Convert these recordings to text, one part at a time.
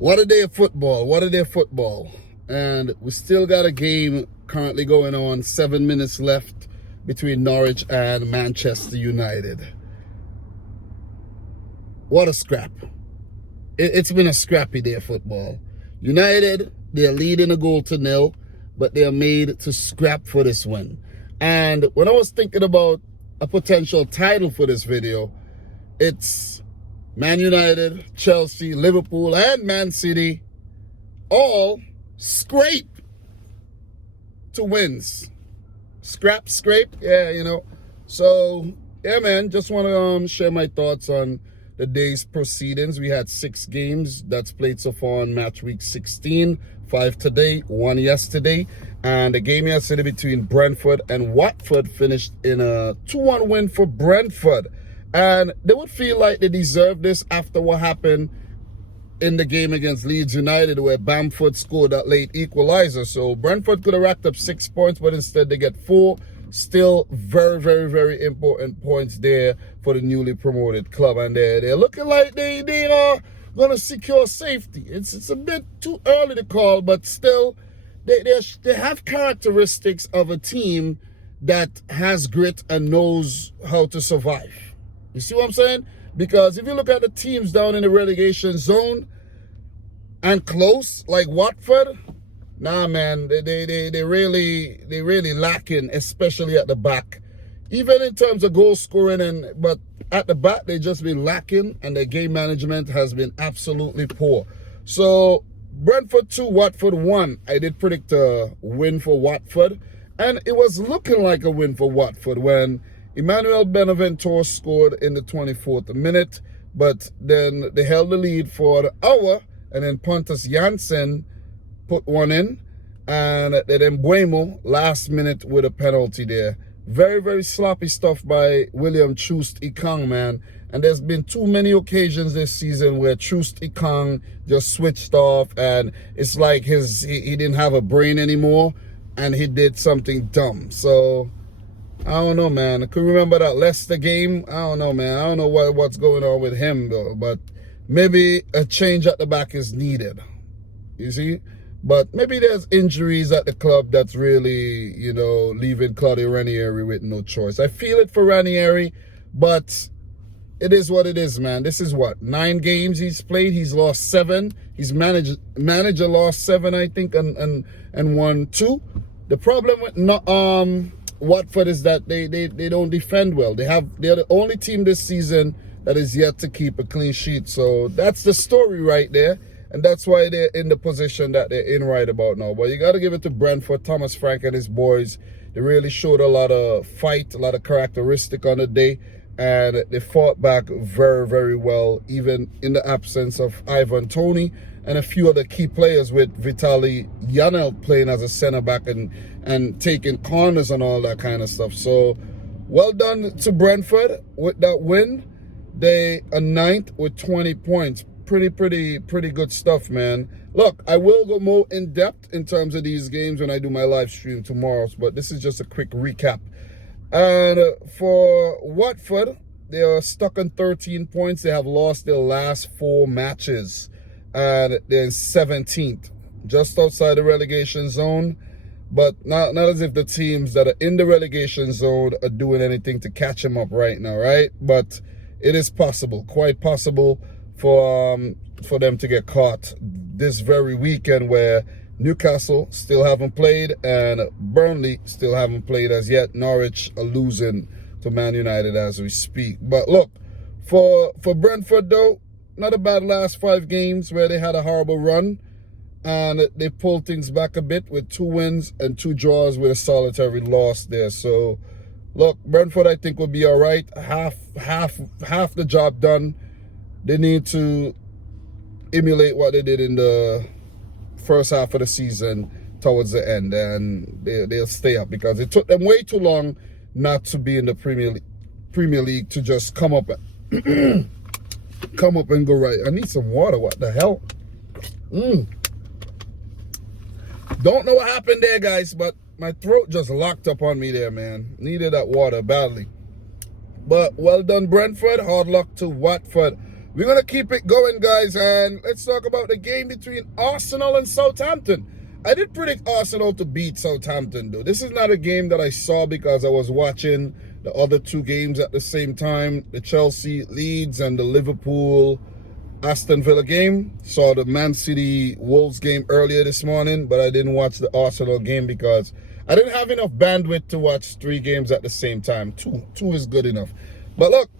What a day of football. What a day of football. And we still got a game currently going on. 7 minutes left between Norwich and Manchester United. What a scrap. It's been a scrappy day of football. United, they're leading a goal to nil, but they are made to scrap for this win. And when I was thinking about a potential title for this video, it's Man United, Chelsea, Liverpool, and Man City all scrape to wins. Scrape, yeah, you know. So, yeah, man, just want to share my thoughts on the day's proceedings. We had 6 games that's played so far on match week 16, 5 today, 1 yesterday. And the game yesterday between Brentford and Watford finished in a 2-1 win for Brentford. And they would feel like they deserve this after what happened in the game against Leeds United, where Bamford scored that late equalizer. So Brentford could have racked up 6 points, but instead they get 4. Still very, very, very important points there for the newly promoted club. And they're looking like they are going to secure safety. It's a bit too early to call, but still, they have characteristics of a team that has grit and knows how to survive. You see what I'm saying? Because if you look at the teams down in the relegation zone and close, like Watford, nah, man, they really lacking, especially at the back. Even in terms of goal scoring, but at the back, they just been lacking, and their game management has been absolutely poor. So Brentford 2, Watford 1. I did predict a win for Watford, and it was looking like a win for Watford when Emmanuel Benaventure scored in the 24th minute, but then they held the lead for the hour, and then Pontus Janssen put one in, and then Buemo last minute with a penalty there. Very, very sloppy stuff by William Troost-Ekong, man. And there's been too many occasions this season where Troost-Ekong just switched off, and it's like he didn't have a brain anymore, and he did something dumb. So I don't know, man. I could remember that Leicester game. I don't know, man. I don't know what's going on with him, though. But maybe a change at the back is needed. You see? But maybe there's injuries at the club that's really, you know, leaving Claudio Ranieri with no choice. I feel it for Ranieri, but it is what it is, man. This is what? 9 games he's played. He's lost 7. His manager lost 7, I think, and won 2. The problem with Watford is that they don't defend well. They're the only team this season that is yet to keep a clean sheet. So that's the story right there. And that's why they're in the position that they're in right about now. But you got to give it to Brentford, Thomas Frank and his boys. They really showed a lot of fight, a lot of characteristic on the day. And they fought back very, very well, even in the absence of Ivan Toney and a few other key players, with Vitaly Janelt playing as a centre-back and taking corners and all that kind of stuff. So, well done to Brentford with that win. They are 9th with 20 points. Pretty good stuff, man. Look, I will go more in depth in terms of these games when I do my live stream tomorrow, but this is just a quick recap. And for Watford, they are stuck on 13 points. They have lost their last 4 matches, and they're in 17th, just outside the relegation zone. But not as if the teams that are in the relegation zone are doing anything to catch them up right now, right? But it is possible, quite possible, for them to get caught this very weekend, where Newcastle still haven't played and Burnley still haven't played as yet. Norwich are losing to Man United as we speak. But look, for Brentford though, not a bad last 5 games where they had a horrible run, and they pulled things back a bit with 2 wins and 2 draws with a solitary loss there. So look, Brentford I think will be all right. Half the job done. They need to emulate what they did in the first half of the season towards the end, and they'll stay up, because it took them way too long not to be in the Premier League to just come up and go right. I need some water. What the hell? Don't know what happened there, guys, but my throat just locked up on me there, man. Needed that water badly. But well done, Brentford. Hard luck to Watford. we're going to keep it going, guys, and let's talk about the game between Arsenal and Southampton. I did predict Arsenal to beat Southampton, though. This is not a game that I saw because I was watching the other two games at the same time, the Chelsea, Leeds, and the Liverpool, Aston Villa game. Saw the Man City Wolves game earlier this morning, but I didn't watch the Arsenal game because I didn't have enough bandwidth to watch 3 games at the same time. Two is good enough. But look,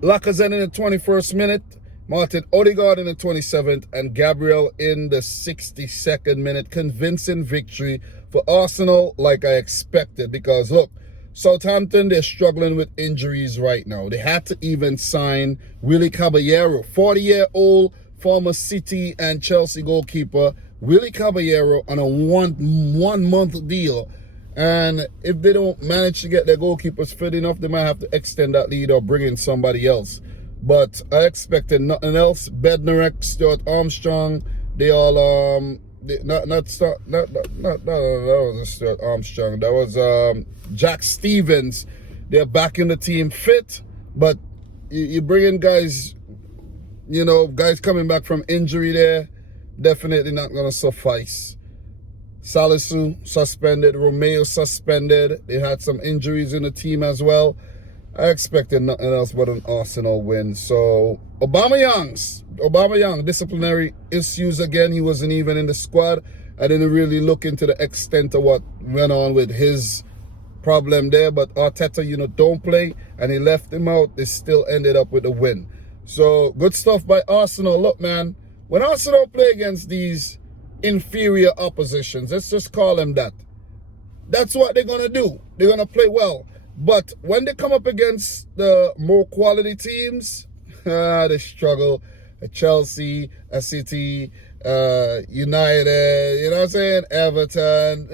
Lacazette in the 21st minute, Martin Odegaard in the 27th, and Gabriel in the 62nd minute. Convincing victory for Arsenal like I expected, because look, Southampton, they're struggling with injuries right now. They had to even sign Willy Caballero, 40-year-old former City and Chelsea goalkeeper, Willy Caballero, on a one-month deal. And if they don't manage to get their goalkeepers fit enough, they might have to extend that lead or bring in somebody else. But I expected nothing else. Bednarek, Stuart Armstrong, they all that was Stuart Armstrong. That was Jack Stevens. They're back in the team fit, but you bring in guys, guys coming back from injury there, definitely not gonna suffice. Salisu suspended, Romeo suspended. They had some injuries in the team as well. I expected nothing else but an Arsenal win. So Aubameyang, disciplinary issues again. He wasn't even in the squad. I didn't really look into the extent of what went on with his problem there. But Arteta, don't play, and he left him out. They still ended up with a win. So good stuff by Arsenal. Look, man, when Arsenal play against these inferior oppositions, let's just call them that, that's what they're going to do. They're going to play well. But when they come up against the more quality teams, they struggle. A Chelsea, a City, United, Everton,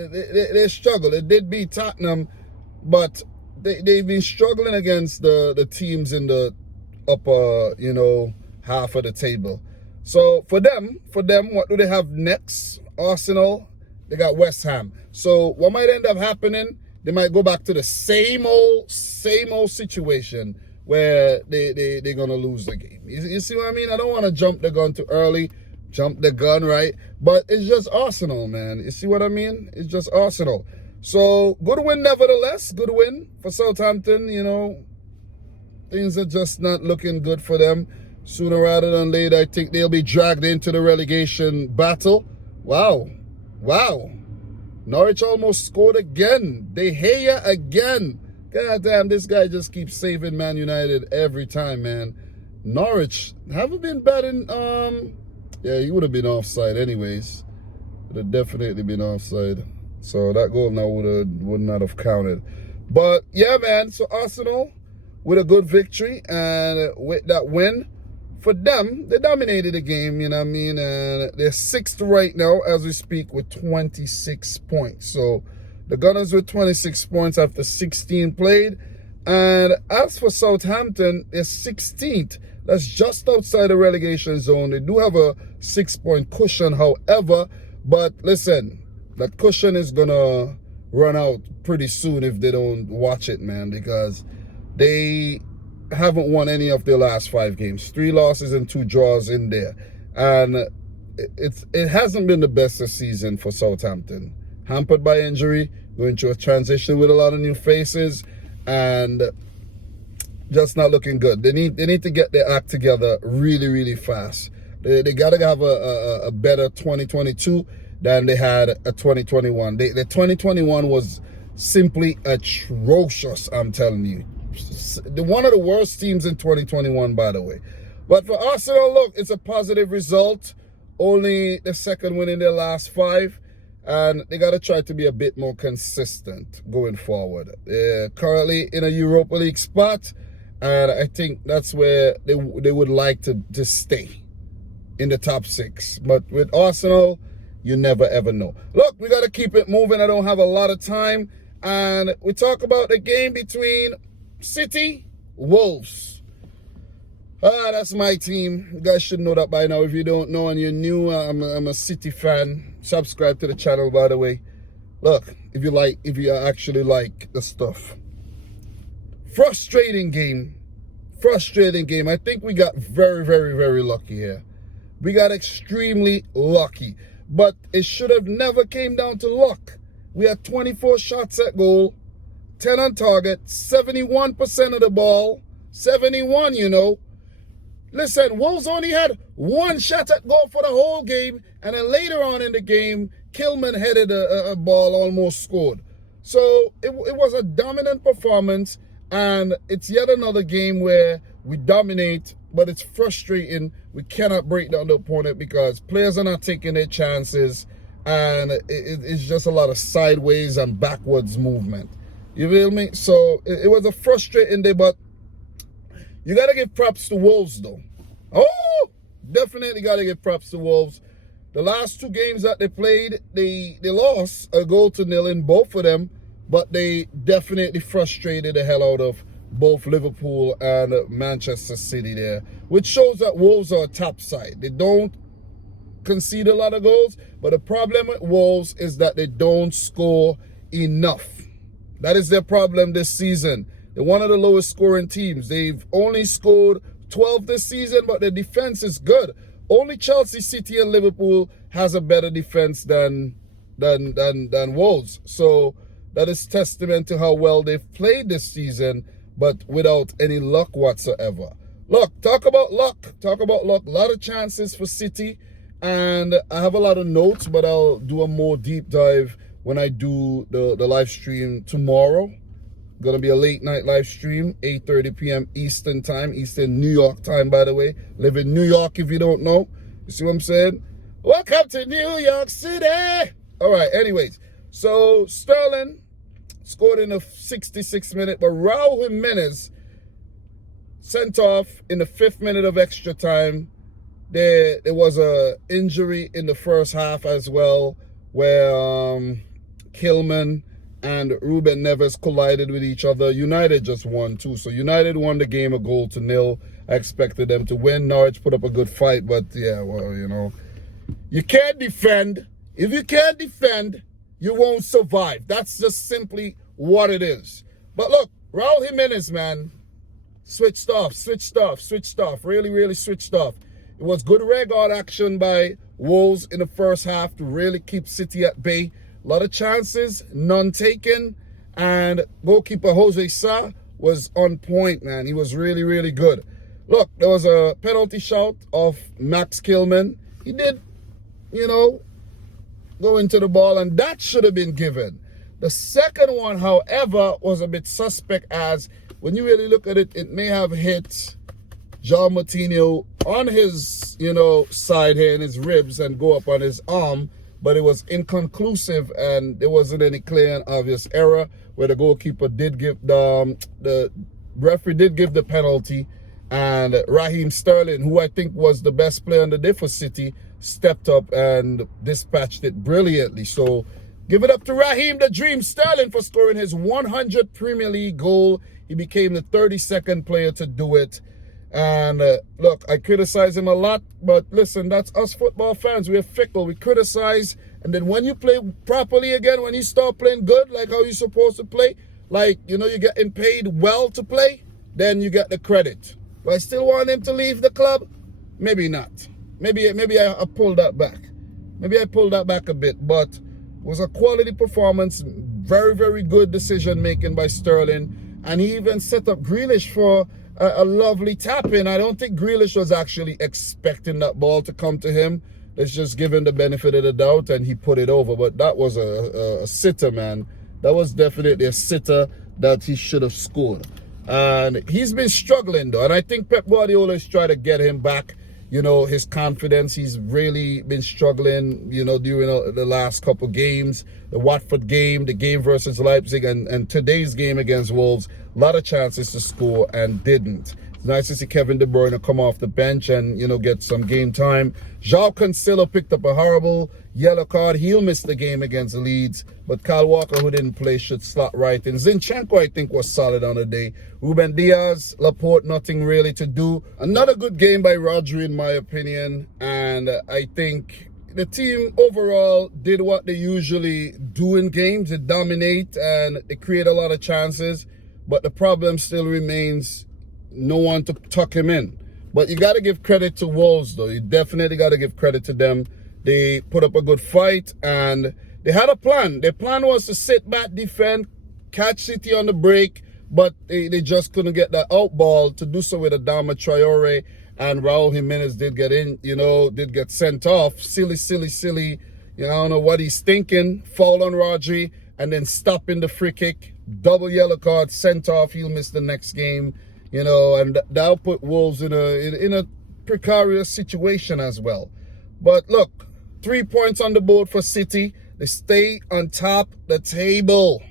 they struggle. They did beat Tottenham, but they've been struggling against the teams in the upper, half of the table. So for them, what do they have next? Arsenal, they got West Ham. So what might end up happening, they might go back to the same old situation where they're going to lose the game. You see what I mean? I don't want to jump the gun too early, right? But it's just Arsenal, man. You see what I mean? It's just Arsenal. So good win nevertheless. Good win for Southampton. Things are just not looking good for them. Sooner rather than later, I think they'll be dragged into the relegation battle. Wow. Norwich almost scored again. De Gea again. God damn, this guy just keeps saving Man United every time, man. Norwich haven't been bad in, yeah, he would have been offside anyways. Would have definitely been offside. So that goal now would not have counted. But yeah, man, so Arsenal with a good victory, and with that win, for them, they dominated the game, and they're 6th right now as we speak with 26 points. So the Gunners with 26 points after 16 played. And as for Southampton, they're 16th. That's just outside the relegation zone. They do have a 6-point cushion, however. But listen, that cushion is going to run out pretty soon if they don't watch it, man, because they haven't won any of their last 5 games. 3 losses and 2 draws in there. And it hasn't been the best this season for Southampton. Hampered by injury, going through a transition with a lot of new faces, and just not looking good. They need to get their act together really, really fast. They got to have a better 2022 than they had a 2021. The 2021 was simply atrocious, I'm telling you. One of the worst teams in 2021, by the way. But for Arsenal, look, it's a positive result. Only the 2nd win in their last 5. And they got to try to be a bit more consistent going forward. They're currently in a Europa League spot. And I think that's where they would like to stay, in the top 6. But with Arsenal, you never ever know. Look, we got to keep it moving. I don't have a lot of time. And we talk about the game between City, Wolves. That's my team. You guys should know that by now. If you don't know and you're new, I'm a City fan. Subscribe to the channel, by the way. Look, if you actually like the stuff. Frustrating game frustrating game. I think we got very, very, very lucky here. We got extremely lucky. But it should have never came down to luck. We had 24 shots at goal, 10 on target, 71% of the ball. 71, you know. Listen, Wolves only had one shot at goal for the whole game, and then later on in the game, Kilman headed a ball, almost scored. So it was a dominant performance, and it's yet another game where we dominate, but it's frustrating. We cannot break down the opponent because players are not taking their chances, and it's just a lot of sideways and backwards movement. You feel me? So it was a frustrating day, but you got to give props to Wolves, though. Oh, definitely got to give props to Wolves. The last two games that they played, they lost 1-0 in both of them, but they definitely frustrated the hell out of both Liverpool and Manchester City there, which shows that Wolves are a top side. They don't concede a lot of goals, but the problem with Wolves is that they don't score enough. That is their problem this season. They're one of the lowest scoring teams. They've only scored 12 this season, but their defense is good. Only Chelsea, City, and Liverpool has a better defense than Wolves. So that is testament to how well they've played this season, but without any luck whatsoever. Look, talk about luck. Talk about luck. A lot of chances for City, and I have a lot of notes, but I'll do a more deep dive when I do the live stream tomorrow. Gonna be a late night live stream, 8:30 p.m. Eastern time, Eastern New York time, by the way. Live in New York if you don't know. You see what I'm saying? Welcome to New York City. All right, anyways. So Sterling scored in the 66th minute, but Raul Jimenez sent off in the 5th minute of extra time. There was a injury in the first half as well, where Kilman and Ruben Neves collided with each other. United just won too. So United won the game 1-0. I expected them to win. Norwich put up a good fight, but yeah, well, you know, you can't defend. If you can't defend, you won't survive. That's just simply what it is. But look, Raul Jimenez, man, switched off. Really, really switched off. It was good red-guard action by Wolves in the first half to really keep City at bay. A lot of chances, none taken, and goalkeeper Jose Sa was on point, man. He was really, really good. Look, there was a penalty shout of Max Kilman. He did, you know, go into the ball, and that should have been given. The second one, however, was a bit suspect, as when you really look at it, it may have hit João Moutinho on his, you know, side here in his ribs and go up on his arm. But it was inconclusive, and there wasn't any clear and obvious error, where the goalkeeper did give the referee did give the penalty, and Raheem Sterling, who I think was the best player on the day for City, stepped up and dispatched it brilliantly. So give it up to Raheem the Dream Sterling for scoring his 100th Premier League goal. He became the 32nd player to do it. And look, I criticize him a lot, but listen, that's us football fans. We're fickle. We criticize, and then when you play properly again, when you start playing good, like how you're supposed to play, like, you know, you're getting paid well to play, then you get the credit. Do I still want him to leave the club? Maybe not. Maybe I pulled that back. Maybe I pulled that back a bit, but it was a quality performance. Very, very good decision making by Sterling, and he even set up Grealish for a lovely tap in. I don't think Grealish was actually expecting that ball to come to him. Let's just give him the benefit of the doubt, and he put it over. But that was a sitter, man. That was definitely a sitter that he should have scored. And he's been struggling, though. And I think Pep Guardiola is trying to get him back, you know, his confidence. He's really been struggling, you know, during the last couple games. The Watford game, the game versus Leipzig, and today's game against Wolves. A lot of chances to score and didn't. It's nice to see Kevin De Bruyne come off the bench and, you know, get some game time. João Cancelo picked up a horrible yellow card. He'll miss the game against Leeds. But Kyle Walker, who didn't play, should slot right in. Zinchenko, I think, was solid on the day. Ruben Diaz, Laporte, nothing really to do. Another good game by Rodri, in my opinion. And I think the team overall did what they usually do in games. They dominate and they create a lot of chances. But the problem still remains no one to tuck him in. But you got to give credit to Wolves, though. You definitely got to give credit to them. They put up a good fight, and they had a plan. Their plan was to sit back, defend, catch City on the break, but they just couldn't get that out ball to do so with Adama Traore, and Raul Jimenez did get in, did get sent off. Silly. I don't know what he's thinking. Foul on Rodri, and then stopping the free kick. Double yellow card, sent off. He'll miss the next game. And that'll put Wolves in a precarious situation as well. But look, 3 points on the board for City. They stay on top the table.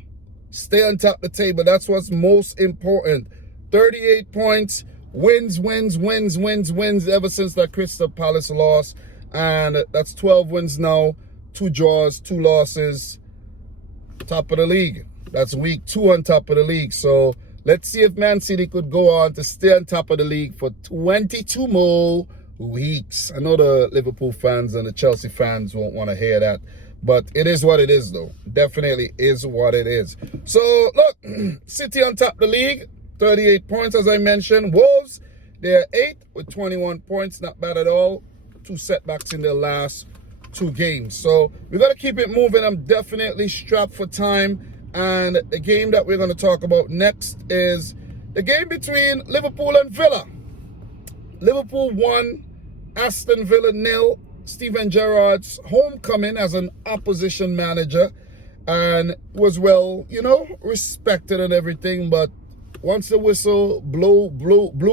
Stay on top the table. That's what's most important. 38 points, wins ever since that Crystal Palace loss. And that's 12 wins now, 2 draws, 2 losses. Top of the league. That's week 2 on top of the league. So let's see if Man City could go on to stay on top of the league for 22 more weeks. I know the Liverpool fans and the Chelsea fans won't want to hear that, but it is what it is, though. Definitely is what it is. So, look, City on top of the league, 38 points, as I mentioned. Wolves, they're 8th with 21 points. Not bad at all. 2 setbacks in their last 2 games. So, we got to keep it moving. I'm definitely strapped for time. And the game that we're going to talk about next is the game between Liverpool and Villa. Liverpool 1, Aston Villa 0. Steven Gerrard's homecoming as an opposition manager, and was well, respected and everything. But once the whistle blew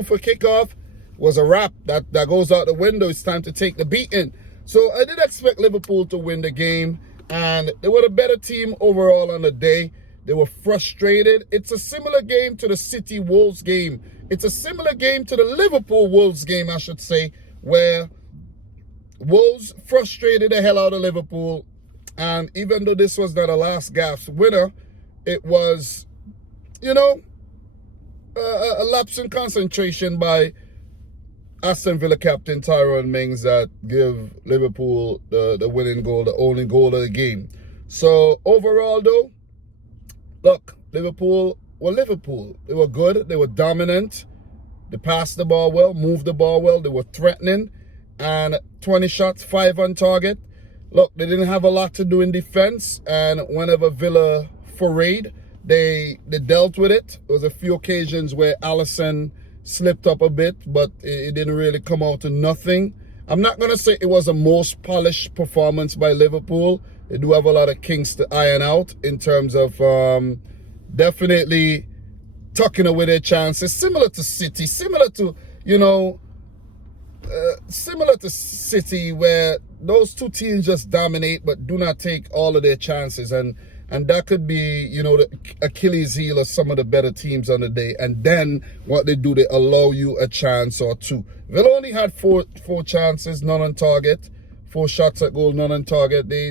for kickoff, was a wrap. That goes out the window. It's time to take the beating. So I did expect Liverpool to win the game, and they were the better team overall on the day. They were frustrated. It's a similar game to the City Wolves game. It's a similar game to the Liverpool Wolves game, I should say, where Wolves frustrated the hell out of Liverpool. And even though this was not a last gasp winner, it was, a lapse in concentration by Aston Villa captain Tyrone Mings that give Liverpool the winning goal, the only goal of the game. So overall, though, look, Liverpool were Liverpool. They were good. They were dominant. They passed the ball well, moved the ball well. They were threatening. And 20 shots, 5 on target. Look, they didn't have a lot to do in defense. And whenever Villa forayed, they dealt with it. There was a few occasions where Alisson slipped up a bit, but it didn't really come out to nothing. I'm not going to say it was a most polished performance by Liverpool. They do have a lot of kinks to iron out in terms of definitely tucking away their chances. Similar to City, similar to City, where those two teams just dominate but do not take all of their chances. And that could be, the Achilles heel of some of the better teams on the day. And then what they do, they allow you a chance or 2. Villa only had four chances, none on target. 4 shots at goal, none on target. They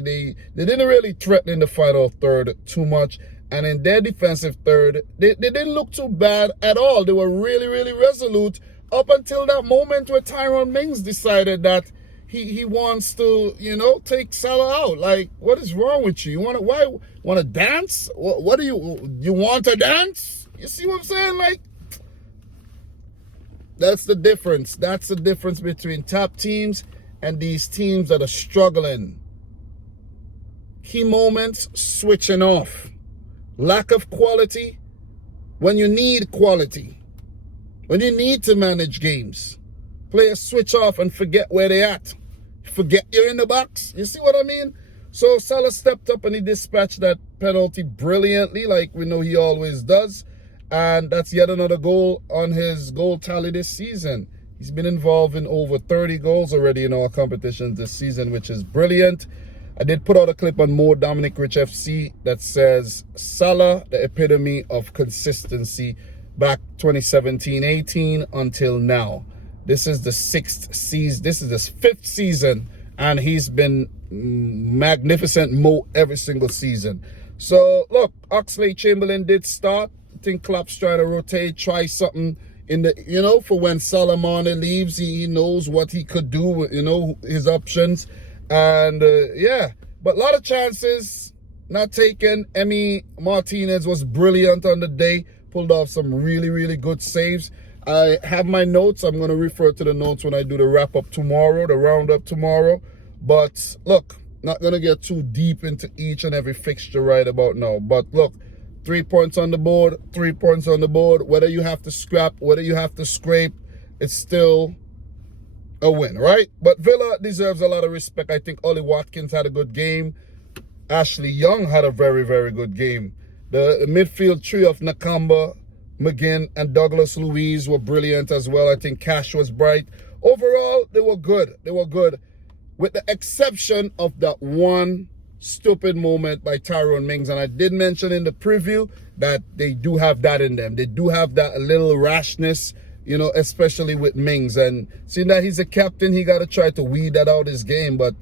didn't really threaten in the final third too much. And in their defensive third, they didn't look too bad at all. They were really, really resolute up until that moment where Tyrone Mings decided that he wants to, take Salah out. Like, what is wrong with you? You want to dance? What do you want to dance? You see what I'm saying? Like, that's the difference. That's the difference between top teams and these teams that are struggling. Key moments, switching off. Lack of quality when you need quality. When you need to manage games. Players switch off and forget where they're at. Forget you're in the box. You see what I mean? So Salah stepped up and he dispatched that penalty brilliantly, like we know he always does. And that's yet another goal on his goal tally this season. He's been involved in over 30 goals already in our competitions this season, which is brilliant. I did put out a clip on more Dominic Rich FC that says Salah, the epitome of consistency, back 2017-18 until now. This is the 6th season. This is his 5th season, and he's been magnificent Mo every single season. So look, Oxlade-Chamberlain did start. I think Klopp's trying to rotate, try something in the, for when Salah Mane leaves, he knows what he could do, his options. And yeah, but a lot of chances not taken. Emi Martinez was brilliant on the day, pulled off some really, really good saves. I have my notes. I'm going to refer to the notes when I do the wrap-up tomorrow, the roundup tomorrow. But look, not going to get too deep into each and every fixture right about now. But look, 3 points on the board, 3 points on the board. Whether you have to scrap, whether you have to scrape, it's still a win, right? But Villa deserves a lot of respect. I think Ollie Watkins had a good game. Ashley Young had a very, very good game. The midfield trio of Nakamba, McGinn, and Douglas Luiz were brilliant as well. I think Cash was bright. Overall, they were good. They were good. With the exception of that one stupid moment by Tyrone Mings. And I did mention in the preview that they do have that in them. They do have that little rashness, you know, especially with Mings. And seeing that he's a captain, he got to try to weed that out his game. But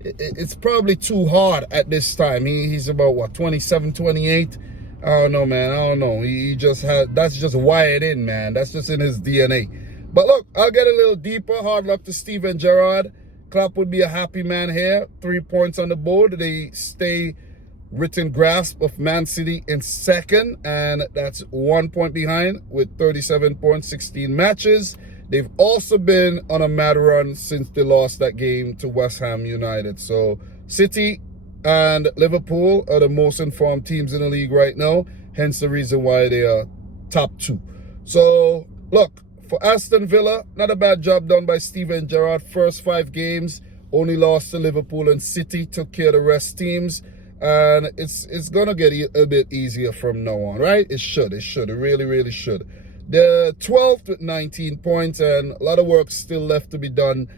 it's probably too hard at this time. He's about, what, 27, 28? I don't know, man. I don't know. He just had, that's just wired in, man. That's just in his DNA. But look, I'll get a little deeper. Hard luck to Steven Gerrard. Klopp would be a happy man here. 3 points on the board. They stay written grasp of Man City in second, and that's 1 point behind with 37 points, 16 matches. They've also been on a mad run since they lost that game to West Ham United. So City and Liverpool are the most informed teams in the league right now, hence the reason why they are top 2. So look, for Aston Villa, not a bad job done by Steven Gerrard. First 5 games, only lost to Liverpool and City, took care of the rest teams. And it's going to get a bit easier from now on, right? It should. It really, really should. They're 12th with 19 points, and a lot of work still left to be done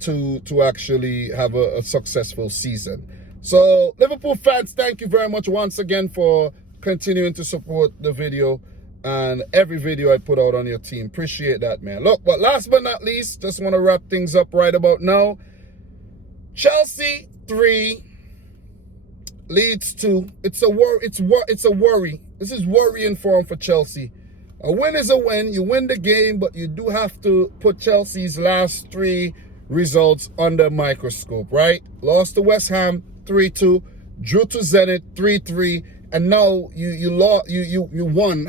to actually have a successful season. So, Liverpool fans, thank you very much once again for continuing to support the video and every video I put out on your team. Appreciate that, man. Look, but last but not least, just want to wrap things up right about now. Chelsea 3, Leeds 2. It's a worry. This is worrying form for Chelsea. A win is a win. You win the game, but you do have to put Chelsea's last 3 results under a microscope, right? Lost to West Ham 3-2, drew to Zenit 3-3, and now you won.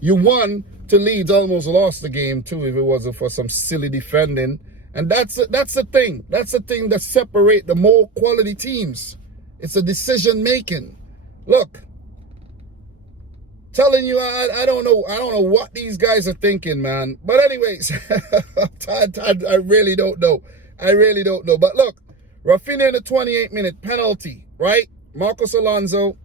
You won to Leeds, almost lost the game too if it wasn't for some silly defending. And that's the thing. That's the thing that separates the more quality teams. It's a decision making. Look, telling you, I don't know what these guys are thinking, man. But anyways, I really don't know. But look, Rafinha in the 28-minute penalty, right? Marcos Alonso,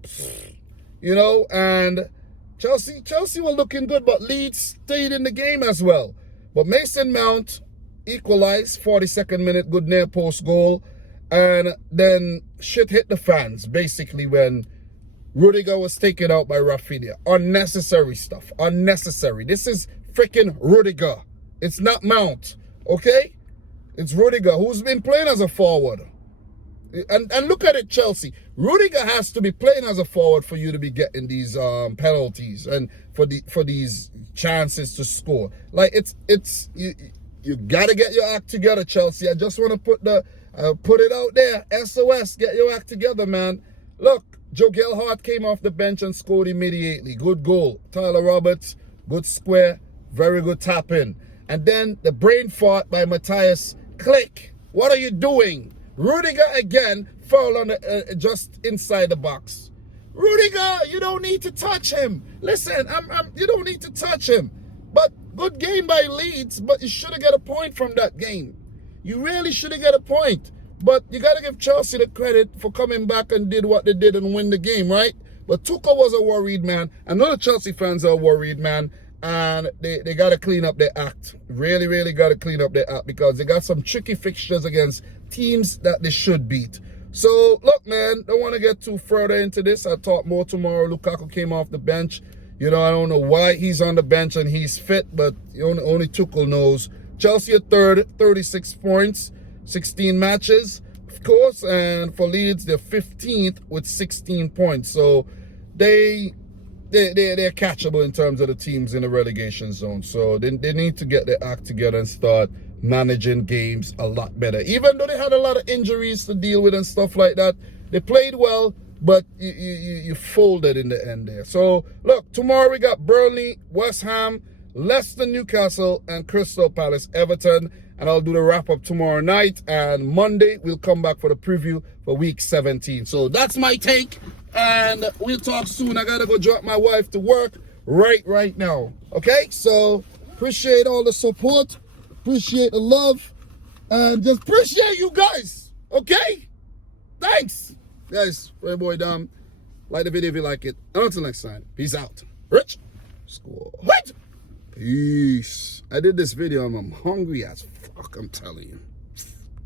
you know, and Chelsea were looking good, but Leeds stayed in the game as well. But Mason Mount equalized, 42nd minute, good near post goal. And then shit hit the fans, basically, when Rudiger was taken out by Rafinha. Unnecessary stuff. Unnecessary. This is freaking Rudiger. It's not Mount, okay? It's Rudiger, who's been playing as a forward. And look at it, Chelsea. Rudiger has to be playing as a forward for you to be getting these penalties and for these chances to score. Like, you got to get your act together, Chelsea. I just want to put it out there. SOS, get your act together, man. Look, Joe Gelhardt came off the bench and scored immediately. Good goal. Tyler Roberts, good square, very good tap in. And then the brain fart by Matthias Click. What are you doing? Rudiger again fouled on the, just inside the box. Rudiger, you don't need to touch him. Listen, you don't need to touch him. But good game by Leeds, but you should have got a point from that game. You really should have got a point. But you got to give Chelsea the credit for coming back and did what they did and win the game, right? But Tuchel was a worried man. I know the Chelsea fans are worried, man. And they got to clean up their act. Really, really got to clean up their act because they got some tricky fixtures against teams that they should beat. So, look, man, don't want to get too further into this. I'll talk more tomorrow. Lukaku came off the bench. You know, I don't know why he's on the bench and he's fit, but only Tuchel knows. Chelsea are third, 36 points, 16 matches, of course. And for Leeds, they're 15th with 16 points. So they're catchable in terms of the teams in the relegation zone. So they need to get their act together and start managing games a lot better. Even though they had a lot of injuries to deal with and stuff like that, they played well, but you folded in the end there. So, look, tomorrow we got Burnley, West Ham, Leicester, Newcastle, and Crystal Palace, Everton. And I'll do the wrap-up tomorrow night. And Monday, we'll come back for the preview for Week 17. So that's my take. And we'll talk soon. I got to go drop my wife to work right now. Okay? So appreciate all the support. Appreciate the love. And just appreciate you guys. Okay? Thanks. Guys, my boy Dom. Like the video if you like it. And until next time, peace out. Rich Squad. Peace. I did this video. I'm hungry as fuck, I'm telling you.